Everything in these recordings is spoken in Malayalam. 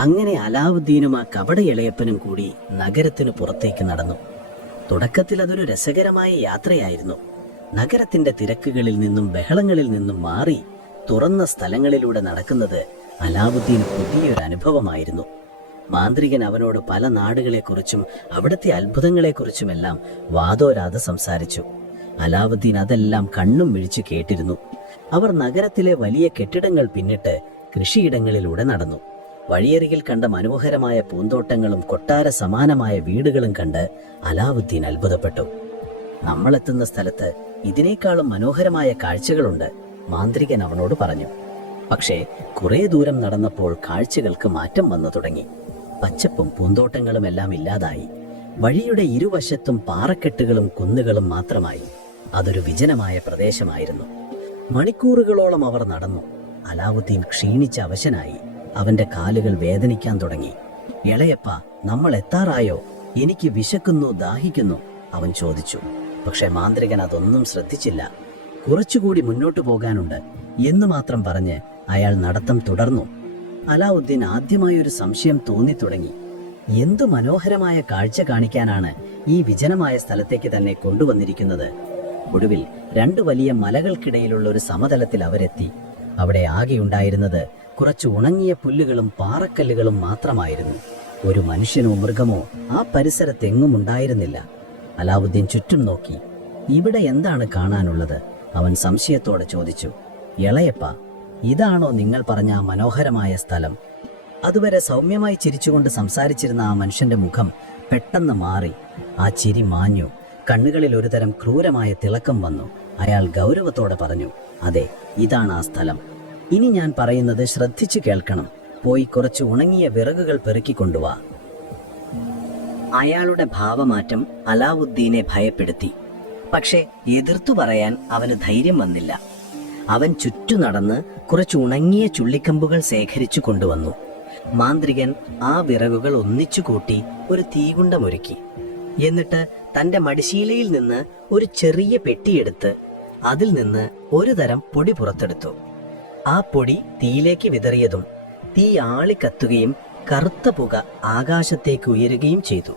അങ്ങനെ അലാവുദ്ദീനും ആ കപട ഇളയപ്പനും കൂടി നഗരത്തിനു പുറത്തേക്ക് നടന്നു. തുടക്കത്തിൽ അതൊരു രസകരമായ യാത്രയായിരുന്നു. നഗരത്തിന്റെ തിരക്കുകളിൽ നിന്നും ബഹളങ്ങളിൽ നിന്നും മാറി തുറന്ന സ്ഥലങ്ങളിലൂടെ നടക്കുന്നത് അലാവുദ്ദീൻ പുതിയൊരു അനുഭവമായിരുന്നു. മാന്ത്രികൻ അവനോട് പല നാടുകളെക്കുറിച്ചും അവിടുത്തെ അത്ഭുതങ്ങളെക്കുറിച്ചുമെല്ലാം വാദോരാതെ സംസാരിച്ചു. അലാവുദ്ദീൻ അതെല്ലാം കണ്ണും മിഴിച്ചു കേട്ടിരുന്നു. അവർ നഗരത്തിലെ വലിയ കെട്ടിടങ്ങൾ പിന്നിട്ട് കൃഷിയിടങ്ങളിലൂടെ നടന്നു. വഴിയരികിൽ കണ്ട മനോഹരമായ പൂന്തോട്ടങ്ങളും കൊട്ടാര സമാനമായ വീടുകളും കണ്ട് അലാവുദ്ദീൻ അത്ഭുതപ്പെട്ടു. നമ്മളെത്തുന്ന സ്ഥലത്ത് ഇതിനേക്കാളും മനോഹരമായ കാഴ്ചകളുണ്ട്, മാന്ത്രികൻ അവനോട് പറഞ്ഞു. പക്ഷേ കുറെ ദൂരം നടന്നപ്പോൾ കാഴ്ചകൾക്ക് മാറ്റം വന്നു തുടങ്ങി. പച്ചപ്പും പൂന്തോട്ടങ്ങളും എല്ലാം ഇല്ലാതായി. വഴിയുടെ ഇരുവശത്തും പാറക്കെട്ടുകളും കുന്നുകളും മാത്രമായി. അതൊരു വിജനമായ പ്രദേശമായിരുന്നു. മണിക്കൂറുകളോളം അവർ നടന്നു. അലാവുദ്ദീൻ ക്ഷീണിച്ച അവശനായി. അവന്റെ കാലുകൾ വേദനിക്കാൻ തുടങ്ങി. ഇളയപ്പ, നമ്മൾ എത്താറായോ? എനിക്ക് വിശക്കുന്നു, ദാഹിക്കുന്നു, അവൻ ചോദിച്ചു. പക്ഷെ മാന്ത്രികൻ അതൊന്നും ശ്രദ്ധിച്ചില്ല. കുറച്ചുകൂടി മുന്നോട്ടു പോകാനുണ്ട് എന്ന് മാത്രം പറഞ്ഞ് അയാൾ നടത്തം തുടർന്നു. അലാവുദ്ദീൻ ആദ്യമായി ഒരു സംശയം തോന്നി തുടങ്ങി. എന്തു മനോഹരമായ കാഴ്ച കാണിക്കാനാണ് ഈ വിജനമായ സ്ഥലത്തേക്ക് തന്നെ കൊണ്ടുവന്നിരിക്കുന്നത്? ഒടുവിൽ 2 വലിയ മലകൾക്കിടയിലുള്ള ഒരു സമതലത്തിൽ അവരെത്തി. അവിടെ ആകെയുണ്ടായിരുന്നത് കുറച്ച് ഉണങ്ങിയ പുല്ലുകളും പാറക്കല്ലുകളും മാത്രമായിരുന്നു. ഒരു മനുഷ്യനോ മൃഗമോ ആ പരിസരത്തെങ്ങും ഉണ്ടായിരുന്നില്ല. അലാവുദ്ദീൻ ചുറ്റും നോക്കി. ഇവിടെ എന്താണ് കാണാനുള്ളത്? അവൻ സംശയത്തോടെ ചോദിച്ചു. ഇളയപ്പ, ഇതാണോ നിങ്ങൾ പറഞ്ഞ ആ മനോഹരമായ സ്ഥലം? അതുവരെ സൗമ്യമായി ചിരിച്ചുകൊണ്ട് സംസാരിച്ചിരുന്ന ആ മനുഷ്യന്റെ മുഖം പെട്ടെന്ന് മാറി. ആ ചിരി മാഞ്ഞു. കണ്ണുകളിൽ ഒരുതരം ക്രൂരമായ തിളക്കം വന്നു. അയാൾ ഗൗരവത്തോടെ പറഞ്ഞു, അതെ, ഇതാണ് ആ സ്ഥലം. ഇനി ഞാൻ പറയുന്നത് ശ്രദ്ധിച്ചു കേൾക്കണം. പോയി കുറച്ച് ഉണങ്ങിയ വിറകുകൾ പെറുക്കിക്കൊണ്ടുവാ. അയാളുടെ ഭാവമാറ്റം അലാവുദ്ദീനെ ഭയപ്പെടുത്തി. പക്ഷേ എതിർത്തു പറയാൻ അവന് ധൈര്യം വന്നില്ല. അവൻ ചുറ്റു നടന്ന് കുറച്ച് ഉണങ്ങിയ ചുള്ളിക്കമ്പുകൾ ശേഖരിച്ചു കൊണ്ടുവന്നു. മാന്ത്രികൻ ആ വിറകുകൾ ഒന്നിച്ചു കൂട്ടി ഒരു തീകുണ്ടമൊരുക്കി. എന്നിട്ട് തന്റെ മടിശീലയിൽ നിന്ന് ഒരു ചെറിയ പെട്ടിയെടുത്ത് അതിൽ നിന്ന് ഒരു തരം പൊടി പുറത്തെടുത്തു. ആ പൊടി തീയിലേക്ക് വിതറിയതും തീ ആളിക്കത്തുകയും കറുത്ത പുക ആകാശത്തേക്ക് ഉയരുകയും ചെയ്തു.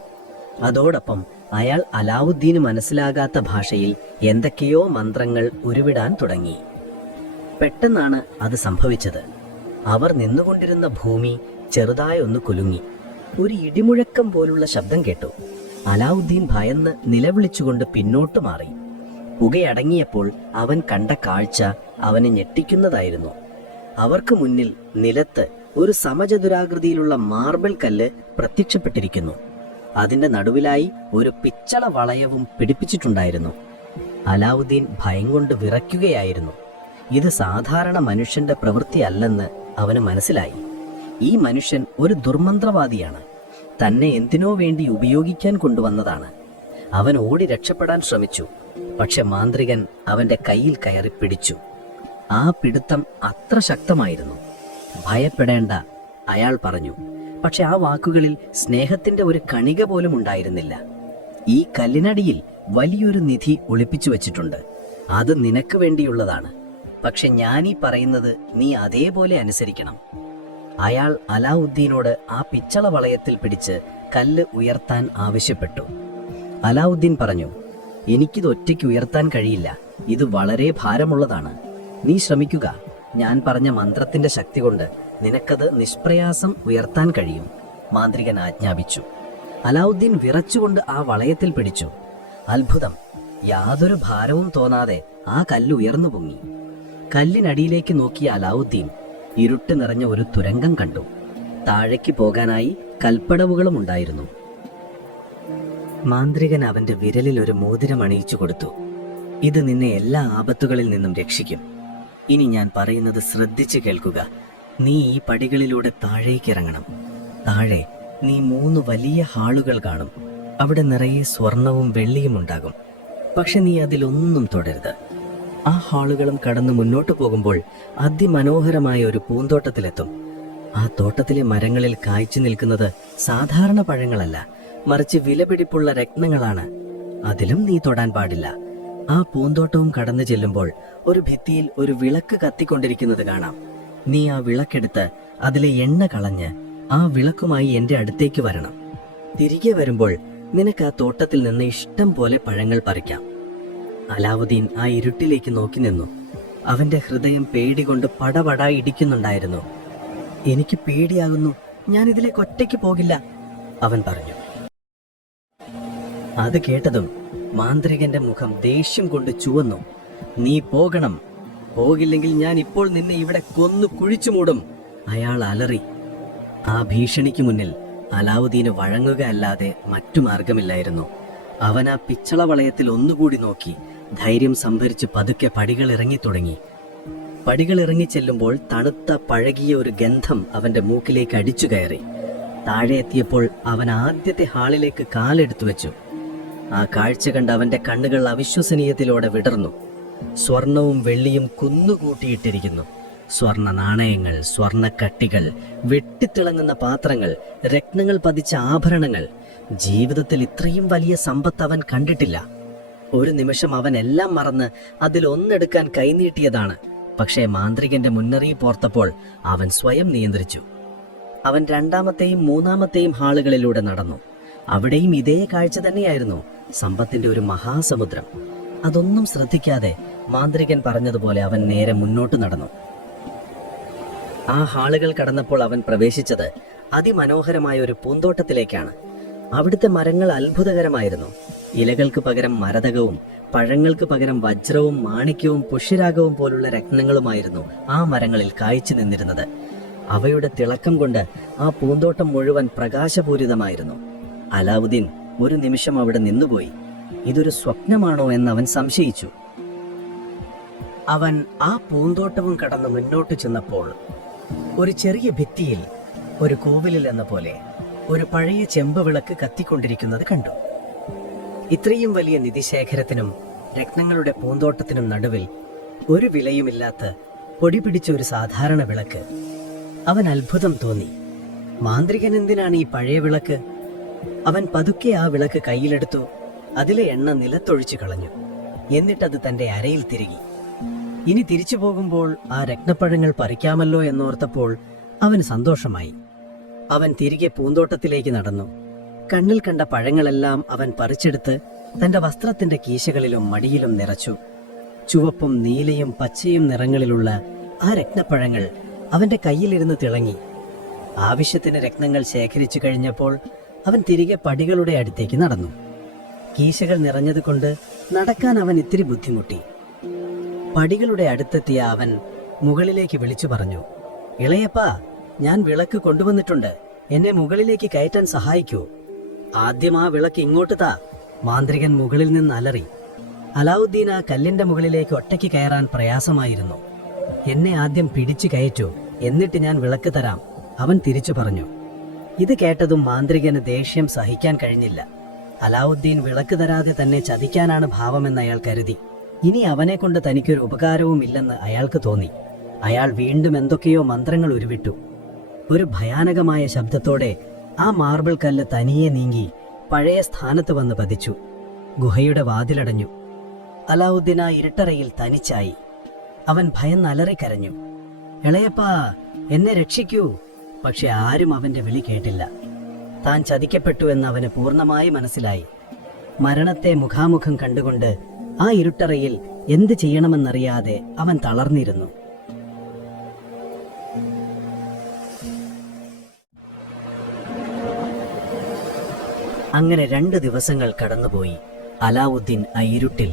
അതോടൊപ്പം അയാൾ അലാവുദ്ദീന് മനസ്സിലാകാത്ത ഭാഷയിൽ എന്തൊക്കെയോ മന്ത്രങ്ങൾ ഉരുവിടാൻ തുടങ്ങി. പെട്ടെന്നാണ് അത് സംഭവിച്ചത്. അവർ നിന്നുകൊണ്ടിരുന്ന ഭൂമി ചെറുതായി ഒന്ന് കുലുങ്ങി. ഒരു ഇടിമുഴക്കം പോലുള്ള ശബ്ദം കേട്ടു. അലാവുദ്ദീൻ ഭയന്ന് നിലവിളിച്ചുകൊണ്ട് പിന്നോട്ട് മാറി. പുകയടങ്ങിയപ്പോൾ അവൻ കണ്ട കാഴ്ച അവനെ ഞെട്ടിക്കുന്നതായിരുന്നു. അവർക്ക് മുന്നിൽ നിലത്ത് ഒരു സമചതുരാകൃതിയിലുള്ള മാർബിൾ കല്ല് പ്രത്യക്ഷപ്പെട്ടിരിക്കുന്നു. അതിന്റെ നടുവിലായി ഒരു പിച്ചള വളയവും പിടിപ്പിച്ചിട്ടുണ്ടായിരുന്നു. അലാവുദ്ദീൻ ഭയം കൊണ്ട് വിറയ്ക്കുകയായിരുന്നു. ഇത് സാധാരണ മനുഷ്യന്റെ പ്രവൃത്തിയല്ലെന്ന് അവന് മനസ്സിലായി. ഈ മനുഷ്യൻ ഒരു ദുർമന്ത്രവാദിയാണ്. തന്നെ എന്തിനോ വേണ്ടി ഉപയോഗിക്കാൻ കൊണ്ടുവന്നതാണ്. അവൻ ഓടി രക്ഷപ്പെടാൻ ശ്രമിച്ചു. പക്ഷെ മാന്ത്രികൻ അവന്റെ കയ്യിൽ കയറി പിടിച്ചു. ആ പിടുത്തം അത്ര ശക്തമായിരുന്നു. ഭയപ്പെടേണ്ട, അയാൾ പറഞ്ഞു. പക്ഷെ ആ വാക്കുകളിൽ സ്നേഹത്തിന്റെ ഒരു കണിക പോലും ഉണ്ടായിരുന്നില്ല. ഈ കല്ലിനടിയിൽ വലിയൊരു നിധി ഒളിപ്പിച്ചു വച്ചിട്ടുണ്ട്. അത് നിനക്ക് വേണ്ടിയുള്ളതാണ്. പക്ഷെ ഞാനീ പറയുന്നത് നീ അതേപോലെ അനുസരിക്കണം. അയാൾ അലാവുദ്ദീനോട് ആ പിച്ചള വളയത്തിൽ പിടിച്ച് കല്ല് ഉയർത്താൻ ആവശ്യപ്പെട്ടു. അലാവുദ്ദീൻ പറഞ്ഞു, എനിക്കിത് ഒറ്റയ്ക്ക് ഉയർത്താൻ കഴിയില്ല. ഇത് വളരെ ഭാരമുള്ളതാണ്. നീ ശ്രമിക്കുക. ഞാൻ പറഞ്ഞ മന്ത്രത്തിന്റെ ശക്തി കൊണ്ട് നിനക്കത് നിഷ്പ്രയാസം ഉയർത്താൻ കഴിയും, മാന്ത്രികൻ ആജ്ഞാപിച്ചു. അലാവുദ്ദീൻ വിറച്ചുകൊണ്ട് ആ വളയത്തിൽ പിടിച്ചു. അത്ഭുതം! യാതൊരു ഭാരവും തോന്നാതെ ആ കല്ല് ഉയർന്നു പൊങ്ങി. കല്ലിനടിയിലേക്ക് നോക്കിയ അലാവുദ്ദീൻ ഇരുട്ട് നിറഞ്ഞ ഒരു തുരങ്കം കണ്ടു. താഴേക്ക് പോകാനായി കൽപ്പടവുകളും ഉണ്ടായിരുന്നു. മാന്ത്രികൻ അവന്റെ വിരലിൽ ഒരു മോതിരം അണിയിച്ചു കൊടുത്തു. ഇത് നിന്നെ എല്ലാ ആപത്തുകളിൽ നിന്നും രക്ഷിക്കും. ഇനി ഞാൻ പറയുന്നത് ശ്രദ്ധിച്ചു കേൾക്കുക. നീ ഈ പടികളിലൂടെ താഴേക്ക് ഇറങ്ങണം. താഴെ നീ 3 വലിയ ഹാളുകൾ കാണും. അവിടെ നിറയെ സ്വർണവും വെള്ളിയും ഉണ്ടാകും. പക്ഷെ നീ അതിലൊന്നും തൊടരുത്. ആ ഹാളുകളും കടന്ന് മുന്നോട്ട് പോകുമ്പോൾ അതിമനോഹരമായ ഒരു പൂന്തോട്ടത്തിലെത്തും. ആ തോട്ടത്തിലെ മരങ്ങളിൽ കായ്ച്ചു നിൽക്കുന്നത് സാധാരണ പഴങ്ങളല്ല, മറിച്ച് വിലപിടിപ്പുള്ള രത്നങ്ങളാണ്. അതിലും നീ തൊടാൻ പാടില്ല. ആ പൂന്തോട്ടവും കടന്നു ചെല്ലുമ്പോൾ ഒരു ഭിത്തിയിൽ ഒരു വിളക്ക് കത്തിക്കൊണ്ടിരിക്കുന്നത് കാണാം. നീ ആ വിളക്കെടുത്ത് അതിലെ എണ്ണ കളഞ്ഞ് ആ വിളക്കുമായി എൻ്റെ അടുത്തേക്ക് വരണം. തിരികെ വരുമ്പോൾ നിനക്ക് ആ തോട്ടത്തിൽ നിന്ന് ഇഷ്ടം പോലെ പഴങ്ങൾ പറിക്കാം. അലാവുദ്ദീൻ ആ ഇരുട്ടിലേക്ക് നോക്കി നിന്നു. അവന്റെ ഹൃദയം പേടികൊണ്ട് പടപടാ ഇടിക്കുന്നുണ്ടായിരുന്നു. എനിക്ക് പേടിയാകുന്നു, ഞാൻ ഇതിലേക്ക് ഒറ്റയ്ക്ക് പോകില്ല, അവൻ പറഞ്ഞു. അത് കേട്ടതും മാന്ത്രികന്റെ മുഖം ദേഷ്യം കൊണ്ട് ചുവന്നു. നീ പോകണം, പോകില്ലെങ്കിൽ ഞാൻ ഇപ്പോൾ നിന്നെ ഇവിടെ കൊന്നു കുഴിച്ചു മൂടും, അയാൾ അലറി. ആ ഭീഷണിക്ക് മുന്നിൽ അലാവുദ്ദീന് വഴങ്ങുക അല്ലാതെ മറ്റു മാർഗമില്ലായിരുന്നു. അവൻ ആ പിച്ചള വളയത്തിൽ ഒന്നുകൂടി നോക്കി ധൈര്യം സംഭരിച്ച് പതുക്കെ പടികൾ ഇറങ്ങി തുടങ്ങി. പടികൾ ഇറങ്ങി ചെല്ലുമ്പോൾ തണുത്ത പഴകിയ ഒരു ഗന്ധം അവന്റെ മൂക്കിലേക്ക് അടിച്ചു കയറി. താഴെ എത്തിയപ്പോൾ അവൻ ആദ്യത്തെ ഹാളിലേക്ക് കാലെടുത്തു വെച്ചു. ആ കാഴ്ച കണ്ട് അവന്റെ കണ്ണുകൾ അവിശ്വസനീയത്തിലൂടെ വിടർന്നു. സ്വർണവും വെള്ളിയും കുന്നുകൂട്ടിയിട്ടിരിക്കുന്നു. സ്വർണ നാണയങ്ങൾ, സ്വർണക്കട്ടികൾ, വെട്ടിത്തിളങ്ങുന്ന പാത്രങ്ങൾ, രത്നങ്ങൾ പതിച്ച ആഭരണങ്ങൾ. ജീവിതത്തിൽ ഇത്രയും വലിയ സമ്പത്ത് അവൻ കണ്ടിട്ടില്ല. ഒരു നിമിഷം അവൻ എല്ലാം മറന്ന് അതിലൊന്നെടുക്കാൻ കൈനീട്ടിയതാണ്. പക്ഷേ മാന്ത്രികന്റെ മുന്നറിയിപ്പ് ഓർത്തപ്പോൾ അവൻ സ്വയം നിയന്ത്രിച്ചു. അവൻ രണ്ടാമത്തെയും മൂന്നാമത്തെയും ഹാളുകളിലൂടെ നടന്നു. അവിടെയും ഇതേ കാഴ്ച തന്നെയായിരുന്നു, സമ്പത്തിന്റെ ഒരു മഹാസമുദ്രം. അതൊന്നും ശ്രദ്ധിക്കാതെ മാന്ത്രികൻ പറഞ്ഞതുപോലെ അവൻ നേരെ മുന്നോട്ട് നടന്നു. ആ ഹാളുകൾ കടന്നപ്പോൾ അവൻ പ്രവേശിച്ചത് അതിമനോഹരമായ ഒരു പൂന്തോട്ടത്തിലേക്കാണ്. അവിടുത്തെ മരങ്ങൾ അത്ഭുതകരമായിരുന്നു. ഇലകൾക്ക് പകരം മരതകവും പഴങ്ങൾക്ക് പകരം വജ്രവും മാണിക്യവും പുഷ്യരാഗവും പോലുള്ള രത്നങ്ങളുമായിരുന്നു ആ മരങ്ങളിൽ കായ്ച്ചു നിന്നിരുന്നത്. അവയുടെ തിളക്കം കൊണ്ട് ആ പൂന്തോട്ടം മുഴുവൻ പ്രകാശപൂരിതമായിരുന്നു. അലാവുദ്ദീൻ ഒരു നിമിഷം അവിടെ നിന്നുപോയി. ഇതൊരു സ്വപ്നമാണോ എന്നവൻ സംശയിച്ചു. അവൻ ആ പൂന്തോട്ടവും കടന്ന് മുന്നോട്ട് ചെന്നപ്പോൾ ഒരു ചെറിയ ഭിത്തിയിൽ ഒരു കോവിലിൽ എന്ന പോലെ ഒരു പഴയ ചെമ്പ് വിളക്ക് കത്തിക്കൊണ്ടിരിക്കുന്നത് കണ്ടു. ഇത്രയും വലിയ നിധിശേഖരത്തിനും രത്നങ്ങളുടെ പൂന്തോട്ടത്തിനും നടുവിൽ ഒരു വിലയുമില്ലാത്ത പൊടി പിടിച്ച ഒരു സാധാരണ വിളക്ക്. അവൻ അത്ഭുതം തോന്നി. മാന്ത്രികൻ എന്തിനാണ് ഈ പഴയ വിളക്ക്? അവൻ പതുക്കെ ആ വിളക്ക് കയ്യിലെടുത്തു. അതിലെ എണ്ണ നിലത്തൊഴിച്ചു കളഞ്ഞു. എന്നിട്ടത് തന്റെ അരയിൽ തിരുകി. ഇനി തിരിച്ചു പോകുമ്പോൾ ആ രത്നപ്പഴങ്ങൾ പറിക്കാമല്ലോ എന്നോർത്തപ്പോൾ അവന് സന്തോഷമായി. അവൻ തിരികെ പൂന്തോട്ടത്തിലേക്ക് നടന്നു. കണ്ണിൽ കണ്ട പഴങ്ങളെല്ലാം അവൻ പറിച്ചെടുത്ത് തന്റെ വസ്ത്രത്തിന്റെ കീശകളിലും മടിയിലും നിറച്ചു. ചുവപ്പും നീലയും പച്ചയും നിറങ്ങളിലുള്ള ആ രത്നപ്പഴങ്ങൾ അവന്റെ കയ്യിലിരുന്ന് തിളങ്ങി. ആവശ്യത്തിന് രത്നങ്ങൾ ശേഖരിച്ചു കഴിഞ്ഞപ്പോൾ അവൻ തിരികെ പടികളുടെ അടുത്തേക്ക് നടന്നു. കീശകൾ നിറഞ്ഞതുകൊണ്ട് നടക്കാൻ അവൻ ഇത്തിരി ബുദ്ധിമുട്ടി. പടികളുടെ അടുത്തെത്തിയ അവൻ മുകളിലേക്ക് വിളിച്ചു പറഞ്ഞു, ഇളയപ്പാ, ഞാൻ വിളക്ക് കൊണ്ടുവന്നിട്ടുണ്ട്, എന്നെ മുകളിലേക്ക് കയറ്റാൻ സഹായിക്കൂ. ആദ്യം ആ വിളക്ക് ഇങ്ങോട്ട് താ, മാന്ത്രികൻ മുകളിൽ നിന്ന് അലറി. അലാവുദ്ദീൻ ആ കല്ലിന്റെ മുകളിലേക്ക് ഒറ്റയ്ക്ക് കയറാൻ പ്രയാസമായിരുന്നു. എന്നെ ആദ്യം പിടിച്ചു കയറ്റൂ, എന്നിട്ട് ഞാൻ വിളക്ക് തരാം, അവൻ തിരിച്ചു പറഞ്ഞു. ഇത് കേട്ടതും മാന്ത്രികന് ദേഷ്യം സഹിക്കാൻ കഴിഞ്ഞില്ല. അലാവുദ്ദീൻ വിളക്ക് തരാതെ തന്നെ ചതിക്കാനാണ് ഭാവമെന്ന് അയാൾ കരുതി. ഇനി അവനെ കൊണ്ട് തനിക്കൊരു ഉപകാരവും ഇല്ലെന്ന് അയാൾക്ക് തോന്നി. അയാൾ വീണ്ടും എന്തൊക്കെയോ മന്ത്രങ്ങൾ ഉരുവിട്ടു. ഒരു ഭയാനകമായ ശബ്ദത്തോടെ ആ മാർബിൾ കല്ല് തനിയെ നീങ്ങി പഴയ സ്ഥാനത്ത് വന്ന് പതിച്ചു. ഗുഹയുടെ വാതിലടഞ്ഞു. അലാവുദ്ദീൻ ആ ഇരുട്ടറയിൽ തനിച്ചായി. അവൻ ഭയന്ന് അലറിക്കരഞ്ഞു, ഇളയപ്പാ, എന്നെ രക്ഷിക്കൂ. പക്ഷെ ആരും അവന്റെ വിളി കേട്ടില്ല. താൻ ചതിക്കപ്പെട്ടു എന്ന് അവന് പൂർണ്ണമായി മനസ്സിലായി. മരണത്തെ മുഖാമുഖം കണ്ടുകൊണ്ട് ആ ഇരുട്ടറയിൽ എന്ത് ചെയ്യണമെന്നറിയാതെ അവൻ തളർന്നിരുന്നു. അങ്ങനെ 2 ദിവസങ്ങൾ കടന്നുപോയി. അലാവുദ്ദീൻ ആ ഇരുട്ടിൽ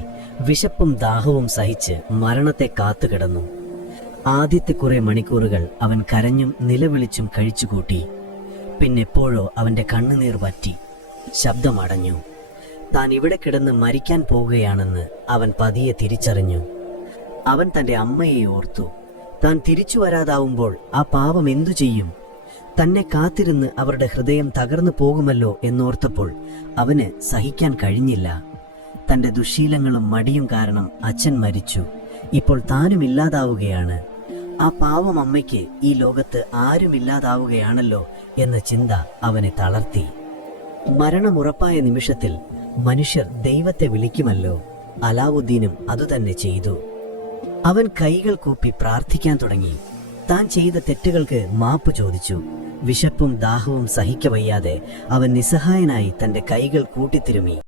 വിശപ്പും ദാഹവും സഹിച്ച് മരണത്തെ കാത്തുകിടന്നു. ആദ്യത്തെ കുറെ മണിക്കൂറുകൾ അവൻ കരഞ്ഞും നിലവിളിച്ചും കഴിച്ചുകൂട്ടി. പിന്നെപ്പോഴോ അവന്റെ കണ്ണുനീർ വറ്റി, ശബ്ദമടഞ്ഞു. താൻ ഇവിടെ കിടന്ന് മരിക്കാൻ പോവുകയാണെന്ന് അവൻ പതിയെ തിരിച്ചറിഞ്ഞു. അവൻ തന്റെ അമ്മയെ ഓർത്തു. താൻ തിരിച്ചു വരാതാവുമ്പോൾ ആ പാവം എന്തു ചെയ്യും? തന്നെ കാത്തിരുന്ന് അവരുടെ ഹൃദയം തകർന്നു പോകുമല്ലോ എന്നോർത്തപ്പോൾ അവന് സഹിക്കാൻ കഴിഞ്ഞില്ല. തന്റെ ദുശ്ശീലങ്ങളും മടിയും കാരണം അച്ഛൻ മരിച്ചു. ഇപ്പോൾ താനും ഇല്ലാതാവുകയാണ്. ആ പാവം അമ്മയ്ക്ക് ഈ ലോകത്ത് ആരുമില്ലാതാവുകയാണല്ലോ എന്ന ചിന്ത അവനെ തളർത്തി. മരണമുറപ്പായ നിമിഷത്തിൽ മനുഷ്യർ ദൈവത്തെ വിളിക്കുമല്ലോ. അലാവുദ്ദീനും അതുതന്നെ ചെയ്തു. അവൻ കൈകൾ കൂപ്പി പ്രാർത്ഥിക്കാൻ തുടങ്ങി. താൻ ചെയ്ത തെറ്റുകൾക്ക് മാപ്പ് ചോദിച്ചു. വിശപ്പും ദാഹവും സഹിക്കവയ്യാതെ അവൻ നിസ്സഹായനായി തന്റെ കൈകൾ കൂട്ടിത്തിരുമി.